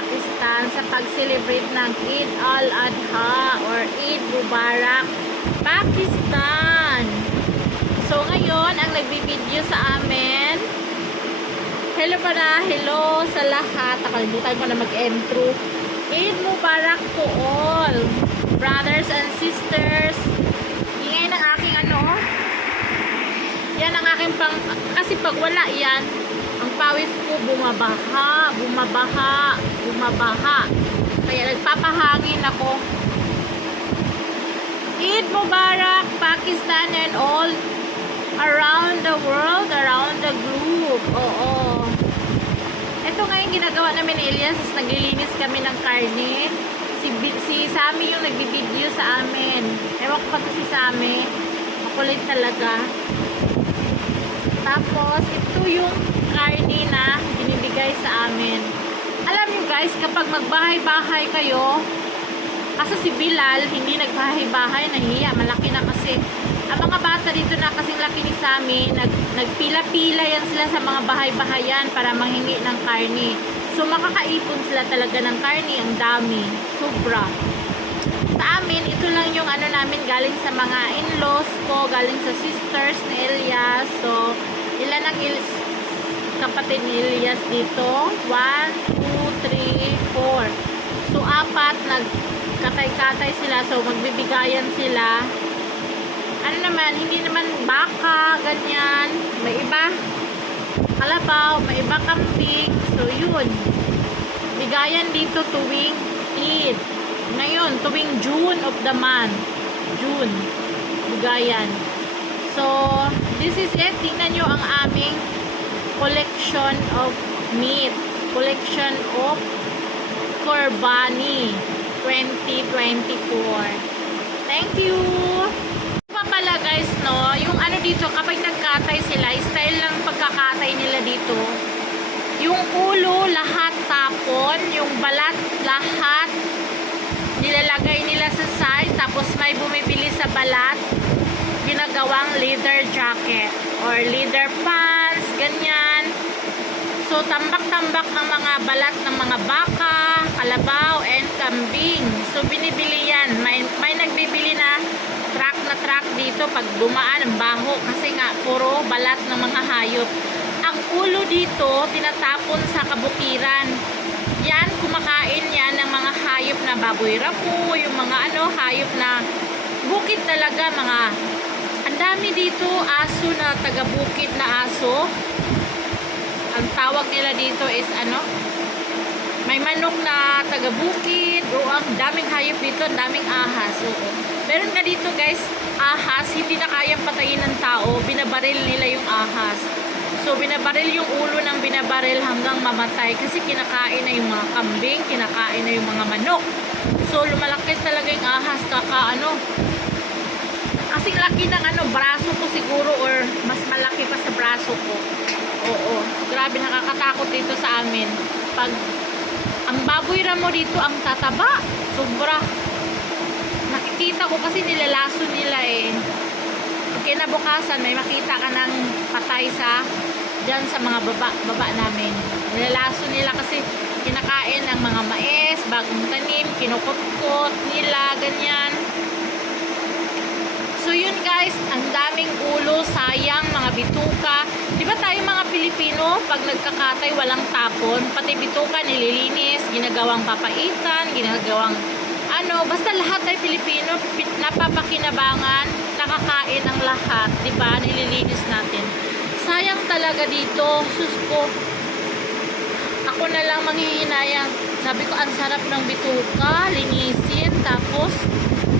Pakistan sa pag-celebrate ng Eid al-Adha or Eid Mubarak, Pakistan. So ngayon, ang nagbibideo sa amin, hello sa lahat. Nakalimutan ko na mag-intro. Eid Mubarak to all, brothers and sisters. Ingay ng aking yan ang aking kasi pag wala yan, ang pawis ko bumabaha. Kaya nagpapahangin ako. Eid Mubarak, Pakistan and all around the world, around the globe. Oo. Ito ngayon ginagawa namin ni Elias, naglilinis kami ng karne. Si Sammy yung nagbibideo sa amin. Ewan ko pa to si Sammy. Makulit talaga. Tapos, ito yung karne na binibigay sa amin. Alam nyo guys, kapag magbahay-bahay kayo, kasi si Bilal, hindi nagbahay-bahay, nahiya, malaki na kasi. Ang mga bata dito na kasing laki ni Sammy, nagpila-pila yan sila sa mga bahay-bahayan para manghingi ng karne. So, makakaipon sila talaga ng karne, ang dami. Sobra. Sa amin, ito lang yung namin galing sa mga in-laws ko, galing sa sisters ni Elias. So, ilan ang kapatid ni Elias dito? 1, 2, 3, 4. So, 4 nagkatay-katay sila. So, magbibigayan sila. Hindi naman baka, ganyan. May iba kalabaw, may iba kambing. So, yun. Bigayan dito tuwing Eid. Ngayon, tuwing June of the month. June. Bigayan. So, this is it. Tingnan nyo ang aming collection of meat. Collection of Qurbani 2024. Thank you! Pala guys, no, yung dito, kapag nagkatay sila, style lang pagkakatay nila dito. Yung ulo, lahat tapon. Yung balat, lahat nilalagay nila sa side. Tapos may bumibili sa balat, ginagawang leather jacket or leather pants, ganyan. So, tambak-tambak ng mga balat ng mga baka, kalabaw, and kambing. So, binibili yan. May nagbibili na truck dito pag dumaan ang baho kasi nga puro balat ng mga hayop. Ang ulo dito tinatapon sa kabukiran. Yan, kumakain yan ng mga hayop na baboy rapo, yung mga hayop na bukid talaga, ang dami dito aso na taga-bukid na aso. Ang tawag nila dito is may manok na taga-bukid. Ang daming hayop dito, ang daming ahas. Meron ka dito guys, ahas, hindi na kayang patayin ng tao, binabaril nila yung ahas. So, binabaril yung ulo ng binabaril hanggang mamatay kasi kinakain na yung mga kambing, kinakain na yung mga manok. So, lumalaki talaga yung ahas, kasing laki ng braso ko siguro or mas malaki pa sa braso ko. Oo, grabe, nakakatakot dito sa amin. Pag ang baboy ramo dito, ang tataba, sobra. Nakikita ko kasi nilalaso nila kinabukasan may makita ka ng patay dyan sa mga baba namin. Nilalaso nila kasi kinakain ng mga mais, bagong tanim, kinukot-kot nila, ganyan. So yun guys, ang daming ulo, sayang, mga bituka. Diba tayo mga Pilipino, pag nagkakatay walang tapon, pati bituka nililinis, ginagawang papaitan, ginagawang basta lahat tayo Pilipino, napapakinabangan, nakakain ang lahat, diba? Nililinis natin. Sayang talaga dito, sus ko. Ako na lang manghihinayang. Sabi ko, ang sarap ng bituka, linisin, tapos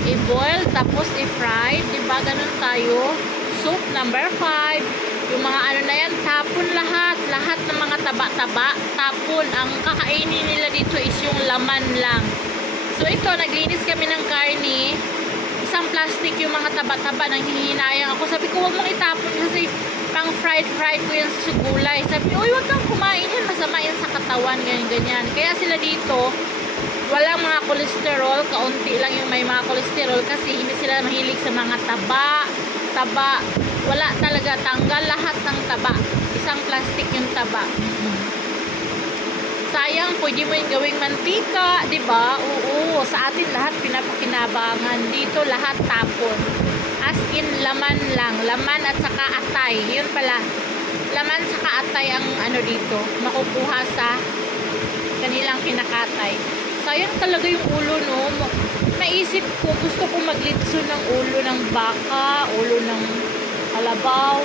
i-boil, tapos i-fry, diba? Ganun tayo. Soup number 5. Yung mga na yan, tapon lahat. Lahat ng mga taba-taba, tapon. Ang kakainin nila dito is yung laman lang. So ito, naglinis kami ng karne. Isang plastic yung mga taba-taba, nang hihinayang ako. Sabi ko, huwag mong itapon kasi pang fried ko yan sa gulay. Sabi ko, uy, huwag kang kumain yan, masama yan sa katawan, ganyan. Kaya sila dito, walang mga kolesterol, kaunti lang yung may mga kolesterol kasi hindi sila mahilig sa mga taba. Wala talaga, tanggal lahat ng taba. Isang plastic yung taba. Sayang, pwede mo yung gawing mantika, di ba? Oo, sa atin lahat pinapakinabangan. Dito lahat tapon. As in, laman lang. Laman at saka atay. Yun pala. Laman saka atay ang ano dito. Makukuha sa kanilang kinakatay. Sayang talaga yung ulo, no? Naisip ko, gusto ko maglitso ng ulo ng baka, ulo ng kalabaw.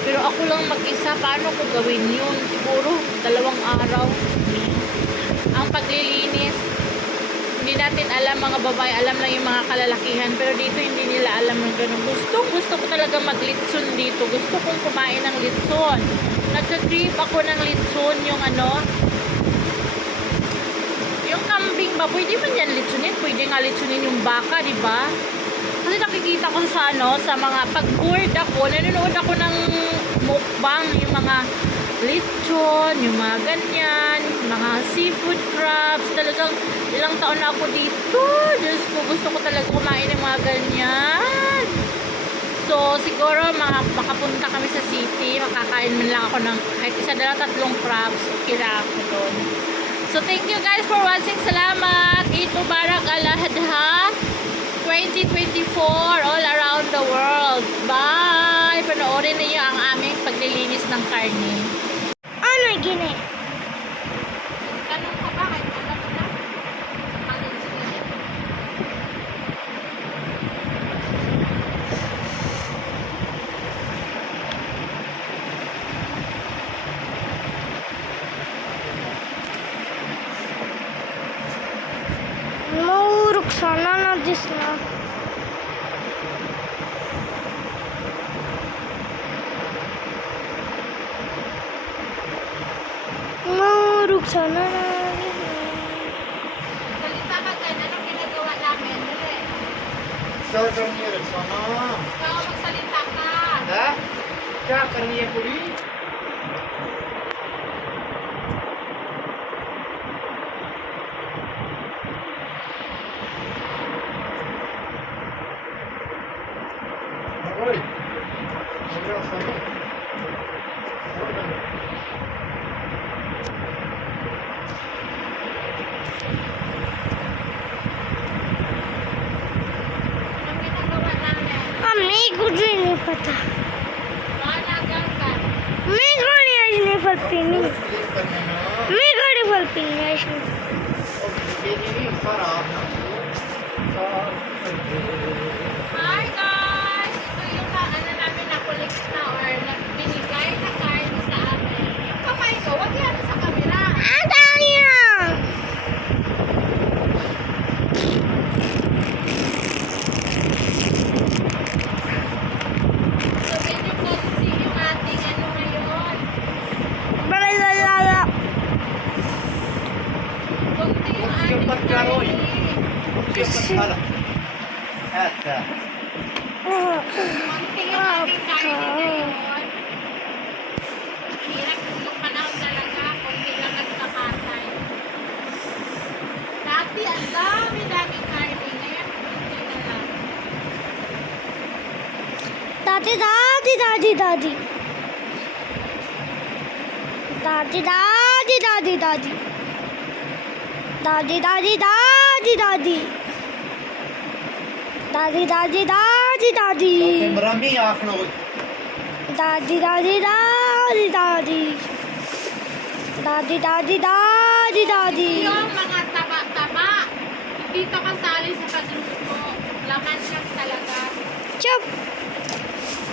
Pero ako lang mag-isa, paano ko gawin yun? Siguro, 2 araw. Ang paglilinis, hindi natin alam, mga babae, alam lang yung mga kalalakihan. Pero dito, hindi nila alam ng ganun. Gusto ko talaga maglitson dito. Gusto kong kumain ng litson. Nagka-trip ako ng litson, yung ano, yung kambing ba, pwede man yan litsunin? Pwede nga litsunin yung baka, di ba? Kasi nakikita ko sa ano, sa mga pag-board ako, nanonood ako ng mukbang, yung mga lechon, yung mga ganyan, mga seafood crabs. Talagang ilang taon na ako dito. Diyos ko, gusto ko talaga kumain ng mga ganyan. So, siguro makapunta kami sa city, makakain man lang ako ng kahit 1, 2, 3 crabs, okay na ako doon. So, thank you guys for watching. Salamat. Eid Mubarak Al-Adha 2024 all around the world. Bye! Panoorin niyo ang aming paglilinis ng karne. Ano gini? Ganun ka ba? Kahit alam mo na. Mauruk sana na disna. Mauruk sana na disna. Salita ka dyan. Anong ginagawa namin? Dali. क्या करनी है रक्षाना Ikaw magsalita ka. है क्या करनी है पूरी ओए मेरा सोना Anong ginagawa namin? हमें कुछ नहीं पता. Managal ka. मैं गाड़ी आज नहीं फल पीनी. क्लीन करने में मैं गाड़ी फल पीनी आज नहीं. और ये नहीं खराब ना Hi guys! Ito yung ano namin na-collect na or binigay na card sa amin. Yung kamay ko, wag yan sa camera. Ada yang. So, medyo konti yung ating ano ngayon. Bala. Konti yung Konti yung ating pagkaroy. karne. अच्छा Konti yung ating karne ngayon. Hirap yung panahon talaga. Konti lang nagkakatay. Dati, ang dami-daming karne. Ngayon, konti na lang. दादी. Merami akhno दादी. Yung mga taba-taba, hindi to kasali sa pagluto. Laman lang talaga. Chup.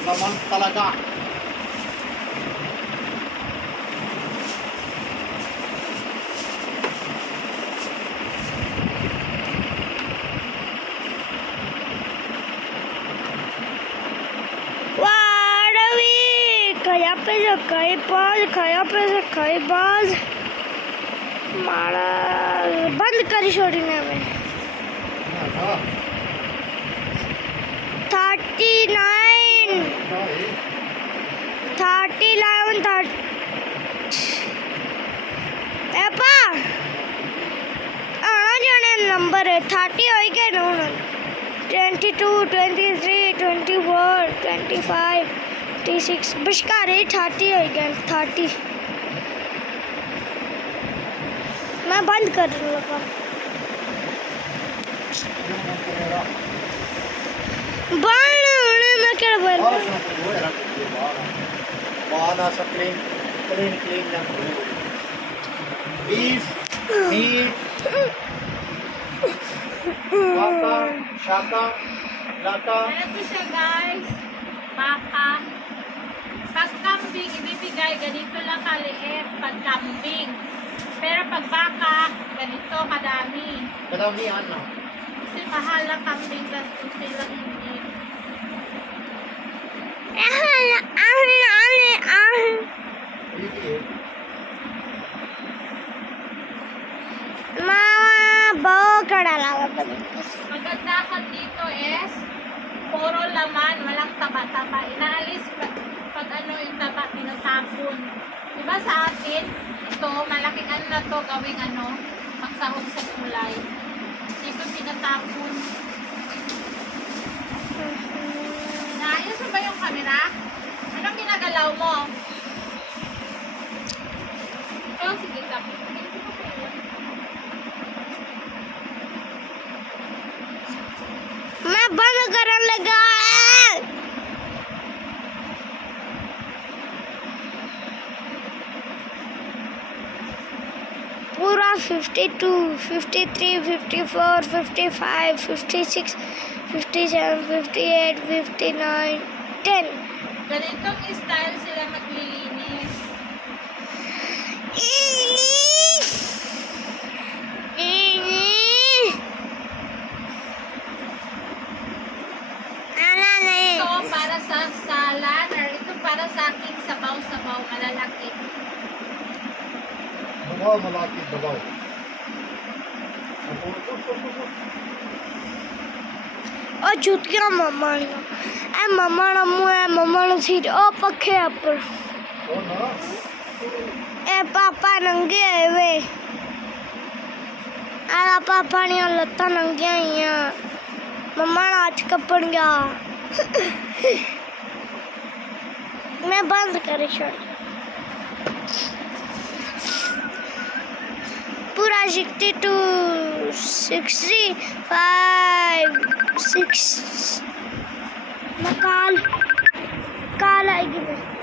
laman talaga वारवी खया पे से कई बाज मारा बंद करी छोड़ने में 39 30 11 30 एपा आना जाने नंबर है 30 होई के नो 22 23 24 25 26 बिस्का रे 30 होई के 30 मैं बंद कर लगा बंद मैं क्या बोल Balas na po buhay. Alam ko yung bahala. Bahala sa clean lang po. Beef, meat, baka, shaka, laka. Ito siya guys. Baka. Pag kambing, ibibigay ganito lang kaliit pag kambing. Pero pag baka, ganito kadami. Kadamihan na. Kasi mahal ang kambing kasi sila hindi. Hindi eh. मामा बहुत कड़ा लगा Magandahan dito is puro laman, walang taba-taba. Inaalis pag ano yung taba, tinatapon. Diba sa atin, ito, malaking ano na to, gawing ano, magsahog sa kulay. Dito tinatapon. Naayos mo ba yung camera? Anong ginagalaw mo? Oh, sige, tapos. मैं बंद करने लगा पूरा 52, 53, 54, 55, 56, 57, 58, 59, 10. Ganitong style sila maglilinis. Ito para sa salad or ito para sa aking sabaw-sabaw malalaki. Babaw, malaki, babaw. और जुतियां मम्मा ने ए मम्मा ने मुंह है मम्मा ने सीट ओ पखे पर Oh, na. ए पापा नंगे है वे आला पापा ने लत्ता नंगे आईया मम्मा ने आज कपड़ गया मैं बंद करे छोड़ पूरा 62 65 6 मैं काल आएगी मैं